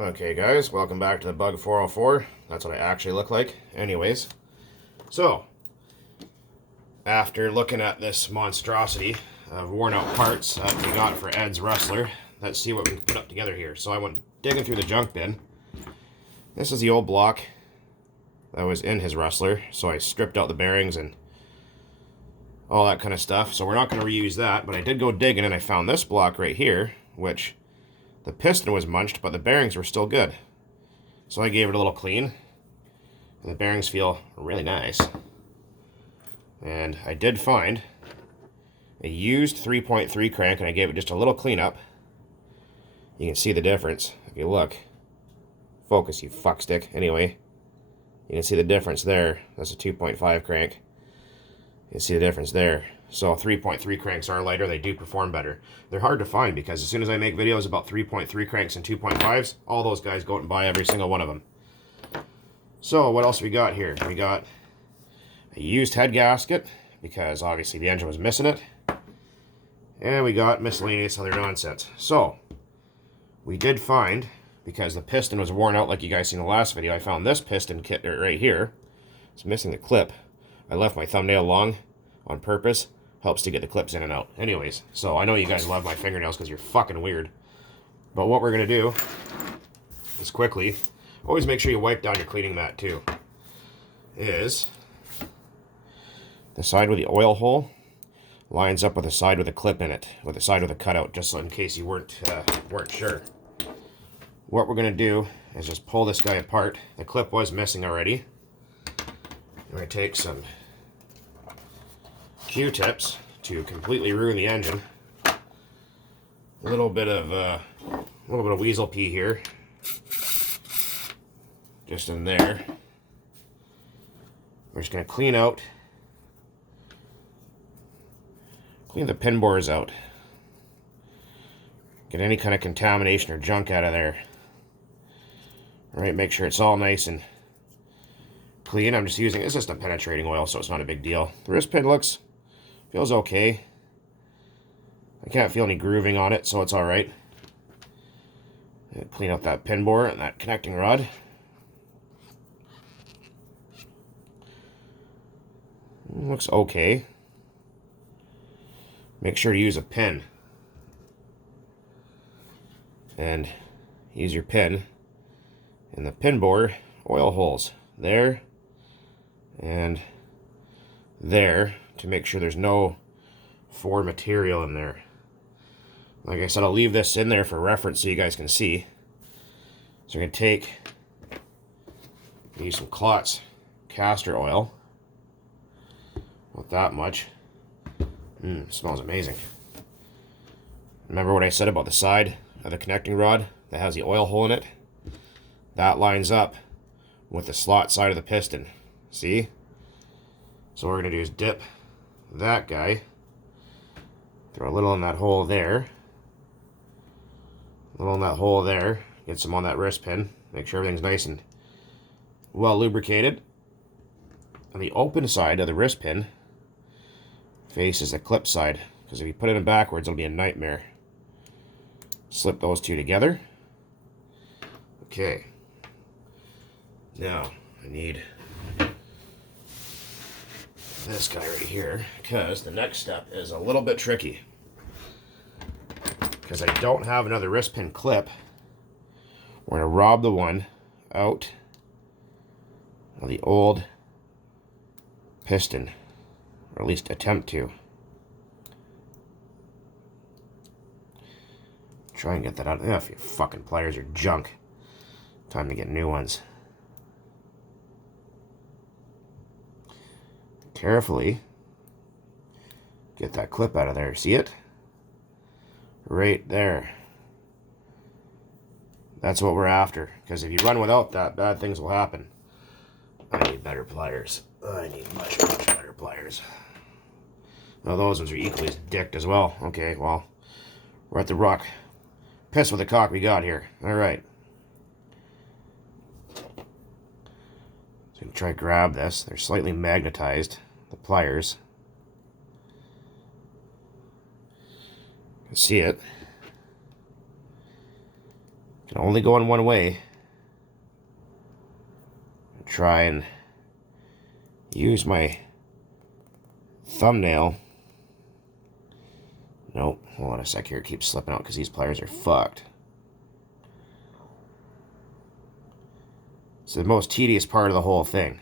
Okay guys, welcome back to the Bug 404. That's what I actually look like. Anyways, so after looking at this monstrosity of worn out parts that we got for Ed's Rustler, let's see what we can put up together here. So I went digging through the junk bin. This is the old block that was in his Rustler, so I stripped out the bearings and all that kind of stuff. So we're not going to reuse that, but I did go digging and I found this block right here, which the piston was munched, but the bearings were still good. So I gave it a little clean, and the bearings feel really nice. And I did find a used 3.3 crank, and I gave it just a little cleanup. You can see the difference. If you look, focus, you fuckstick. Anyway, you can see the difference there. That's a 2.5 crank. You can see the difference there. So 3.3 cranks are lighter, they do perform better. They're hard to find because as soon as I make videos about 3.3 cranks and 2.5s, all those guys go out and buy every single one of them. So what else we got here? We got a used head gasket because obviously the engine was missing it. And we got miscellaneous other nonsense. So we did find, because the piston was worn out like you guys seen in the last video, I found this piston kit right here. It's missing the clip. I left my thumbnail long on purpose. Helps to get the clips in and out. Anyways, so I know you guys love my fingernails because you're fucking weird. But what we're going to do is quickly, always make sure you wipe down your cleaning mat too, is the side with the oil hole lines up with the side with a clip in it, with the side with a cutout, just so in case you weren't sure. What we're going to do is just pull this guy apart. The clip was missing already. I'm going to take some Q-tips to completely ruin the engine. A little bit of weasel pee here, just in there. We're just going to clean the pin bores out. Get any kind of contamination or junk out of there. All right, make sure it's all nice and clean. I'm just using, it's just a penetrating oil, so it's not a big deal. The wrist pin feels okay. I can't feel any grooving on it, so it's alright. Clean up that pin bore and that connecting rod. Looks okay. Make sure to use a pin. And use your pin in the pin bore oil holes. There and there, to make sure there's no foreign material in there. Like I said, I'll leave this in there for reference so you guys can see. So we're going to use some Klotz castor oil. Not that much. Smells amazing. Remember what I said about the side of the connecting rod that has the oil hole in it? That lines up with the slot side of the piston. See? So what we're going to do is dip that guy, throw a little in that hole there, a little in that hole there, get some on that wrist pin, make sure everything's nice and well lubricated. On the open side of the wrist pin faces the clip side, because if you put it in backwards it'll be a nightmare. Slip those two together. Okay, now I need this guy right here, because the next step is a little bit tricky, because I don't have another wrist pin clip. We're going to rob the one out of the old piston, or at least attempt to. Try and get that out. If your fucking pliers are junk, time to get new ones. Carefully get that clip out of there. See it? Right there. That's what we're after. Because if you run without that, bad things will happen. I need better pliers. I need much better pliers. Now those ones are equally as dicked as well. Okay, well, we're at the rock. Piss with the cock we got here. Alright. So you can try to grab this. They're slightly magnetized, the pliers. You can see it. You can only going one way. Try and use my thumbnail. Nope, hold on a sec here, it keeps slipping out because these pliers are fucked. It's the most tedious part of the whole thing.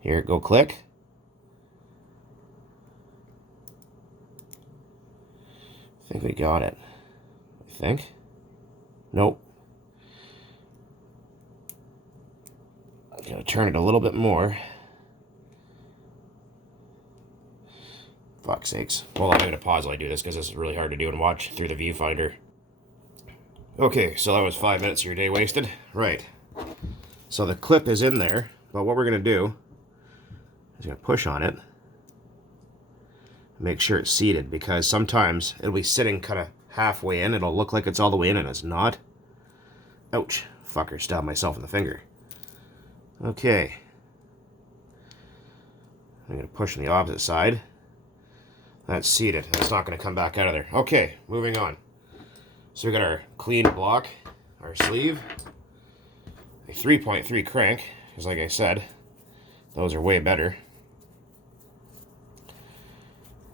Here, go click. I think we got it. I think. Nope. I'm gonna turn it a little bit more. Fuck's sakes. Hold on, I'm gonna pause while I do this because this is really hard to do and watch through the viewfinder. Okay, so that was 5 minutes of your day wasted. Right. So the clip is in there, but what we're gonna do is gonna push on it. Make sure it's seated, because sometimes it'll be sitting kind of halfway in. It'll look like it's all the way in and it's not. Ouch. Fucker, stabbed myself in the finger. Okay. I'm going to push on the opposite side. That's seated. That's not going to come back out of there. Okay, moving on. So we got our clean block, our sleeve, a 3.3 crank, because like I said, those are way better.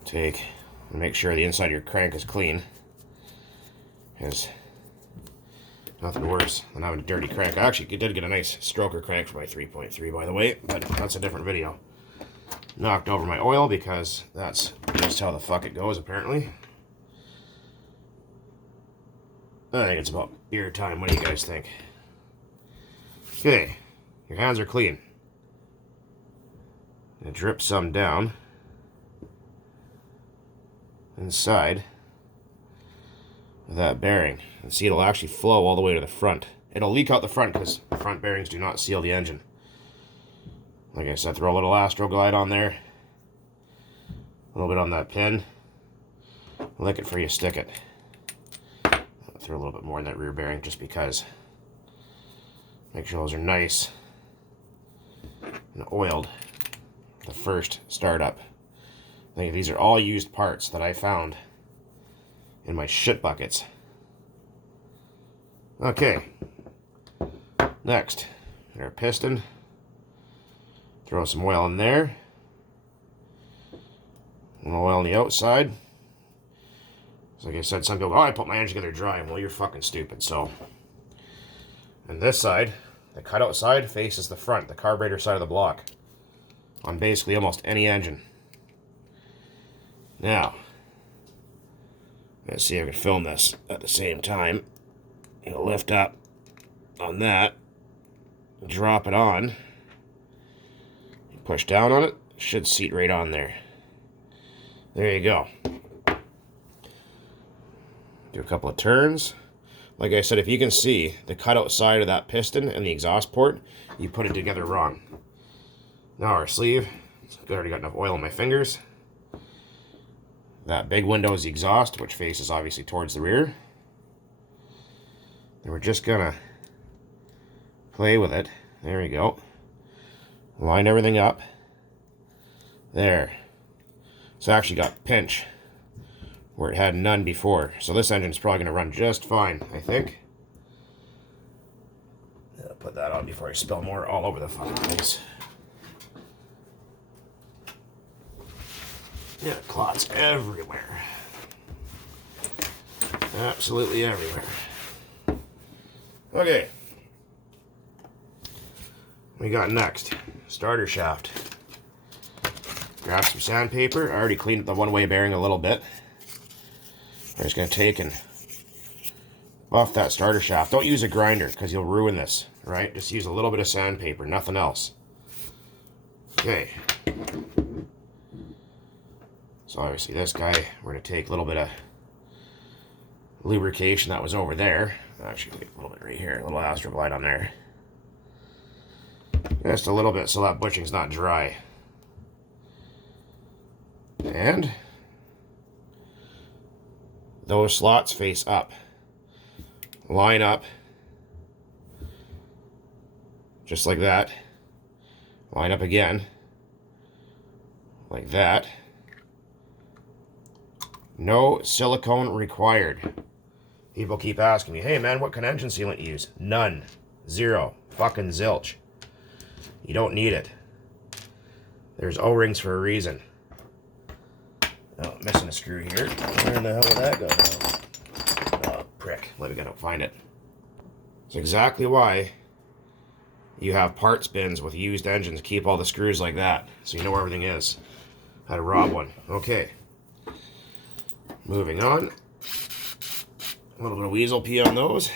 Take and make sure the inside of your crank is clean, because nothing worse than having a dirty crank. I actually did get a nice stroker crank for my 3.3, by the way, but that's a different video. Knocked over my oil because that's just how the fuck it goes, apparently. I think it's about beer time. What do you guys think? Okay, your hands are clean. Gonna drip some down inside of that bearing, and see, it'll actually flow all the way to the front. It'll leak out the front because the front bearings do not seal the engine. Like I said, throw a little Astroglide on there, a little bit on that pin, lick it before you stick it. I'll throw a little bit more in that rear bearing just because. Make sure those are nice and oiled the first startup. I think these are all used parts that I found in my shit buckets. Okay. Next, our piston. Throw some oil in there. And oil on the outside. So like I said, some people go, oh, I put my engine together dry. Well, you're fucking stupid. So, and this side, the cutout side, faces the front, the carburetor side of the block, on basically almost any engine. Now, let's see if I can film this at the same time. You'll lift up on that, drop it on, push down on it, should seat right on there. There you go. Do a couple of turns. Like I said, if you can see the cutout side of that piston and the exhaust port, you put it together wrong. Now our sleeve, I already got enough oil on my fingers. That big window is the exhaust, which faces obviously towards the rear. And we're just gonna play with it. There we go. Line everything up. There. So I actually got pinch where it had none before. So this engine's probably gonna run just fine, I think. I'll put that on before I spill more all over the fucking place. Yeah, clots everywhere. Absolutely everywhere. Okay. We got next, starter shaft. Grab some sandpaper. I already cleaned the one-way bearing a little bit. I'm just going to take and buff that starter shaft. Don't use a grinder because you'll ruin this, right? Just use a little bit of sandpaper, nothing else. Okay. So obviously this guy, we're going to take a little bit of lubrication that was over there. Actually, a little bit right here, a little Astroglide on there. Just a little bit so that bushing's not dry. And those slots face up. Line up. Just like that. Line up again. Like that. No silicone required. People keep asking me, hey man, what can engine sealant you use? None. Zero. Fucking zilch. You don't need it. There's O-rings for a reason. Oh, missing a screw here. Where in the hell did that go now? Oh, prick. Let me go find it. It's exactly why you have parts bins with used engines. Keep all the screws like that, so you know where everything is. How to rob one. Okay. Moving on. A little bit of weasel pee on those.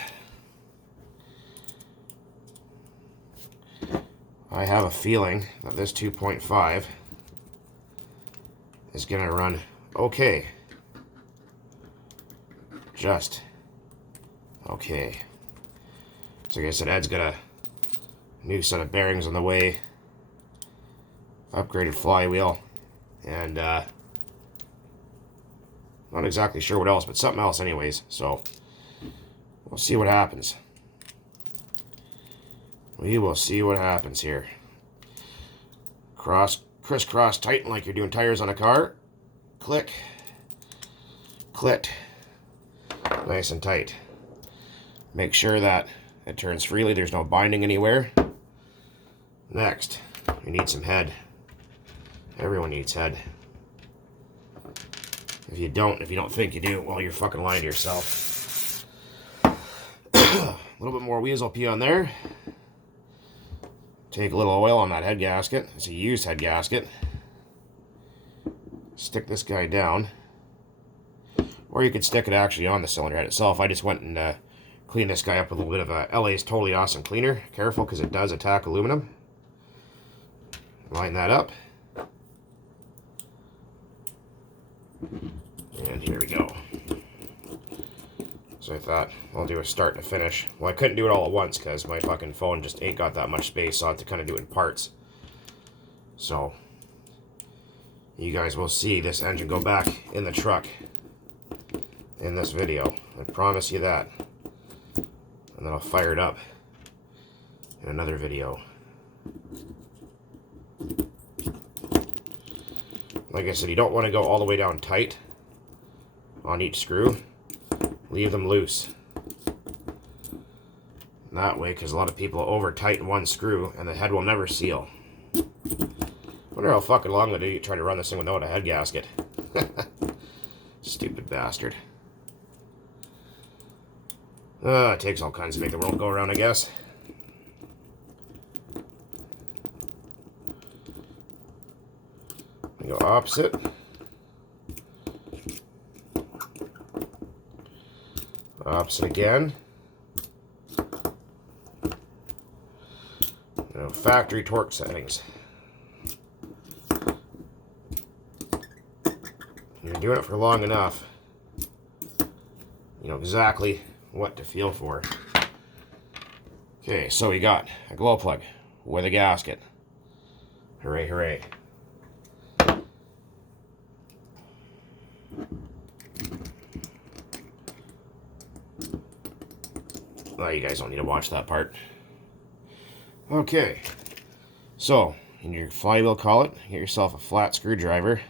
I have a feeling that this 2.5 is going to run okay. Just okay. So like I said, Ed's got a new set of bearings on the way. Upgraded flywheel. And not exactly sure what else, but something else anyways. So we'll see what happens. We will see what happens here. Crisscross tighten like you're doing tires on a car. Click. Clit. Nice and tight. Make sure that it turns freely. There's no binding anywhere. Next, we need some head. Everyone needs head. If you don't think you do, well, you're fucking lying to yourself. A little bit more weasel pee on there. Take a little oil on that head gasket. It's a used head gasket. Stick this guy down. Or you could stick it actually on the cylinder head itself. I just went and cleaned this guy up with a little bit of a LA's Totally Awesome cleaner. Careful, because it does attack aluminum. Line that up. And here we go. So I thought I'll do a start and a finish. Well, I couldn't do it all at once because my fucking phone just ain't got that much space, so I have to kind of do it in parts. So you guys will see this engine go back in the truck in this video. I promise you that. And then I'll fire it up in another video. Like I said, you don't want to go all the way down tight on each screw. Leave them loose. That way, because a lot of people over tighten one screw and the head will never seal. Wonder how fucking long it'll do you try to run this thing without a head gasket. Stupid bastard. It takes all kinds to make the world go around, I guess. We go opposite. Opposite again. Factory torque settings. You're doing it for long enough, you know exactly what to feel for. Okay, so we got a glow plug with a gasket. Hooray, hooray. Well, you guys don't need to watch that part. Okay, so in your flywheel collet, get yourself a flat screwdriver.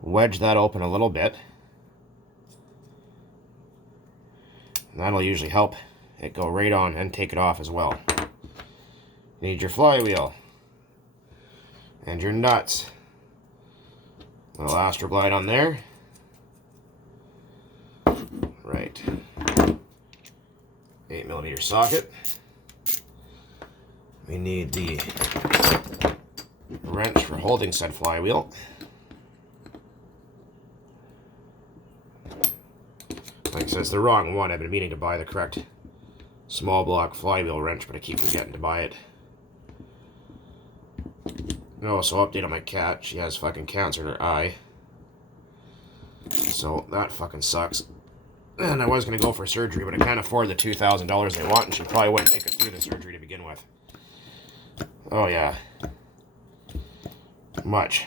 Wedge that open a little bit. And that'll usually help it go right on and take it off as well. You need your flywheel and your nuts. Little Astroglide on there. Right. 8mm socket. We need the wrench for holding said flywheel. Like I said, it's the wrong one. I've been meaning to buy the correct small block flywheel wrench, but I keep forgetting to buy it. And also update on my cat. She has fucking cancer in her eye. So that fucking sucks. And I was going to go for surgery, but I can't afford the $2,000 they want, and she probably wouldn't make it through the surgery to begin with. Oh yeah. Much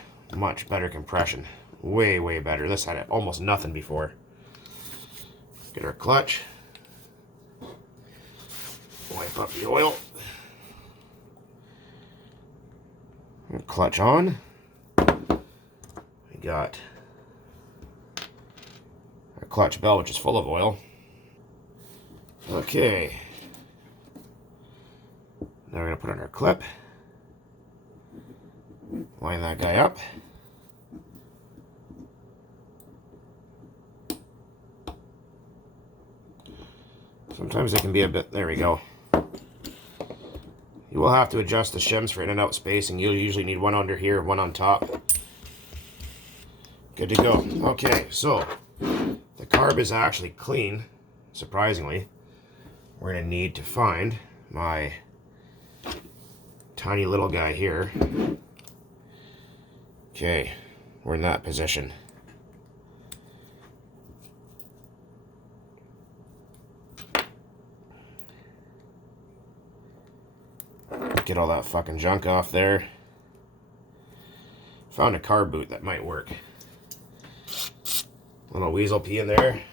better compression. Way, way better. This had almost nothing before. Get our clutch. Wipe up the oil. Clutch on. We got clutch bell, which is full of oil. Okay. Now we're going to put on our clip. Line that guy up. Sometimes they can be a bit... There we go. You will have to adjust the shims for in and out spacing. You'll usually need one under here, one on top. Good to go. Okay, so the carb is actually clean, surprisingly. We're going to need to find my tiny little guy here. Okay, we're in that position. Get all that fucking junk off there. Found a carb boot that might work. Little weasel pee in there.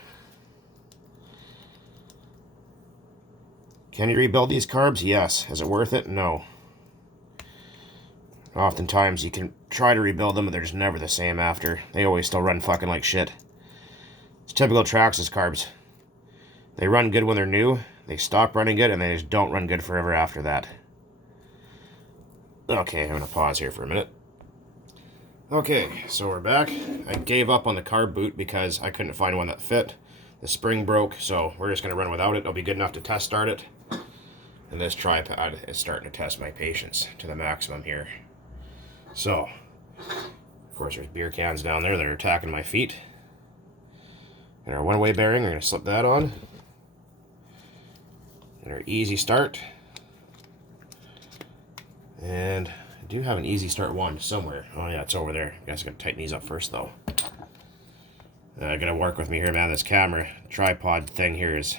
Can you rebuild these carbs? Yes. Is it worth it? No. Oftentimes you can try to rebuild them, but they're just never the same after. They always still run fucking like shit. It's typical Traxxas carbs. They run good when they're new, they stop running good, and they just don't run good forever after that. Okay, I'm going to pause here for a minute. Okay, so we're back. I gave up on the carb boot because I couldn't find one that fit. The spring broke, so we're just going to run without it. It'll be good enough to test start it. And this tripod is starting to test my patience to the maximum here. So, of course, there's beer cans down there that are attacking my feet. And our one-way bearing, we're going to slip that on. And our easy start. And I do have an easy start one somewhere. Oh yeah, it's over there. I guess I gotta tighten these up first though. Gotta work with me here, man. This camera tripod thing here is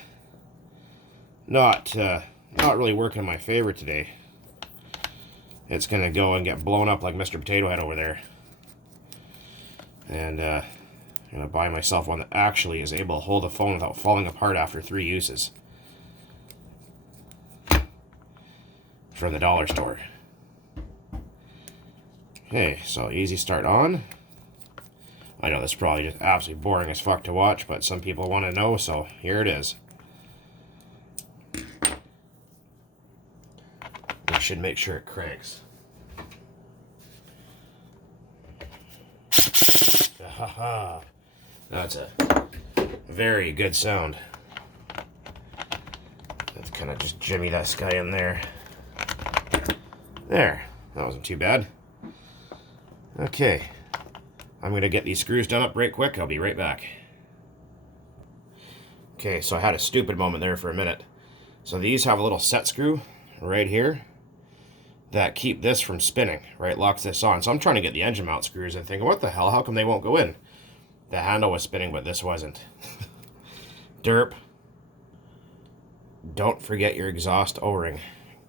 not really working in my favor today. It's gonna go and get blown up like Mr. Potato Head over there. And I'm gonna buy myself one that actually is able to hold the phone without falling apart after 3 uses. From the dollar store. Okay, so easy start on. I know this is probably just absolutely boring as fuck to watch, but some people want to know, so here it is. We should make sure it cranks. Haha. That's a very good sound. Let's kind of just jimmy that guy in there. There. That wasn't too bad. Okay, I'm going to get these screws done up right quick. I'll be right back. Okay, so I had a stupid moment there for a minute. So these have a little set screw right here that keep this from spinning, right? Locks this on. So I'm trying to get the engine mount screws and thinking, what the hell? How come they won't go in? The handle was spinning, but this wasn't. Derp. Don't forget your exhaust O-ring.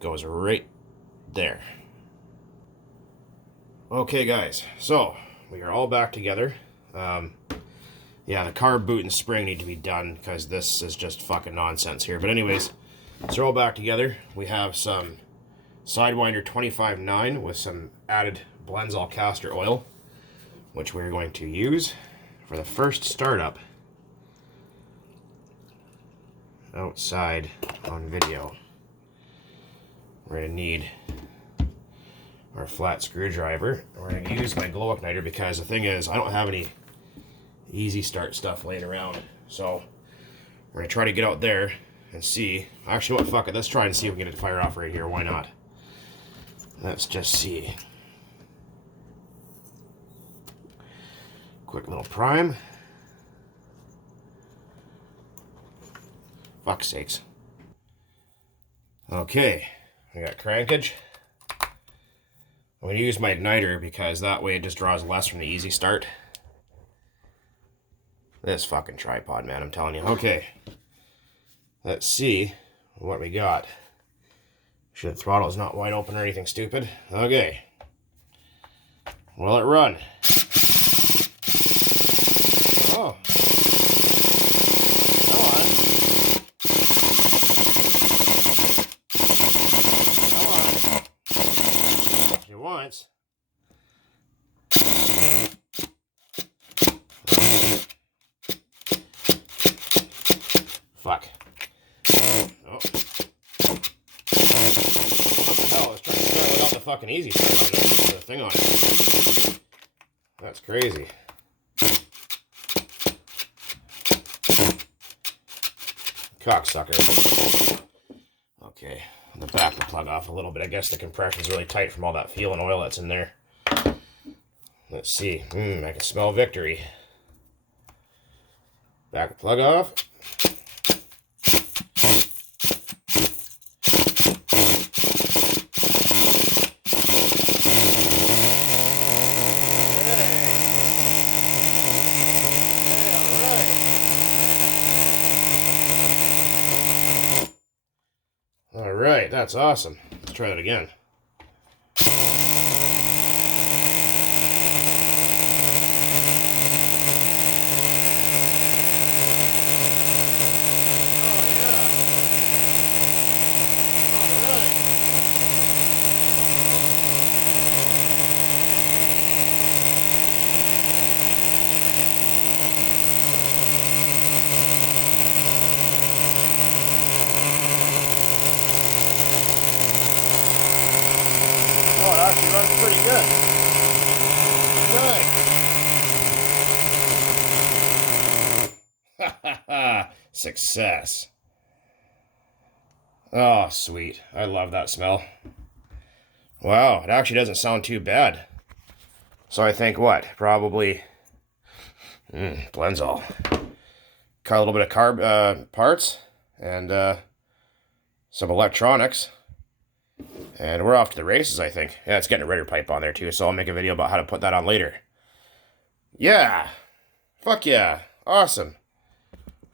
Goes right there. Okay guys, so we are all back together. Yeah, the carb boot and spring need to be done because this is just fucking nonsense here. But anyways, so we're all back together. We have some Sidewinder 25.9 with some added Blendzall castor oil, which we're going to use for the first startup outside on video. We're going to need our flat screwdriver. We're going to use my glow igniter because the thing is, I don't have any easy start stuff laying around. So we're going to try to get out there and see. Actually, what, fuck it. Let's try and see if we can get it to fire off right here. Why not? Let's just see. Quick little prime. Fuck's sakes. Okay, I got crankage. I'm going to use my igniter because that way it just draws less from the easy start. This fucking tripod, man, I'm telling you. Okay, let's see what we got. Sure the throttle is not wide open or anything stupid. Okay, will it run? Oh, come on. Once. fuck. Oh. What the hell? I was trying to start without the fucking easy stuff on the thing on it. That's crazy. Cocksucker. Okay, the back will plug off a little bit. I guess the compression's really tight from all that fuel and oil that's in there. Let's see. I can smell victory. Back will plug off. Alright, that's awesome. Let's try that again. Oh, it actually runs pretty good. Nice. Success. Oh, sweet. I love that smell. Wow, it actually doesn't sound too bad. So I think what? Probably blends all. Cut a little bit of carb parts and some electronics. And we're off to the races, I think. Yeah, it's getting a radiator pipe on there too, so I'll make a video about how to put that on later. Yeah! Fuck yeah! Awesome!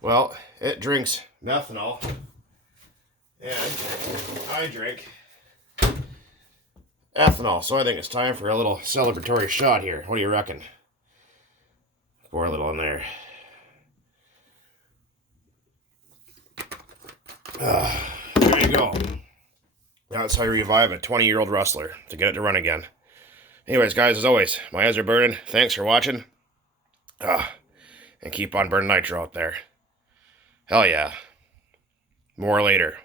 Well, it drinks methanol. And I drink ethanol, so I think it's time for a little celebratory shot here. What do you reckon? Pour a little in there. There you go. That's how you revive a 20-year-old rustler, to get it to run again. Anyways, guys, as always, my eyes are burning. Thanks for watching. And keep on burning nitro out there. Hell yeah. More later.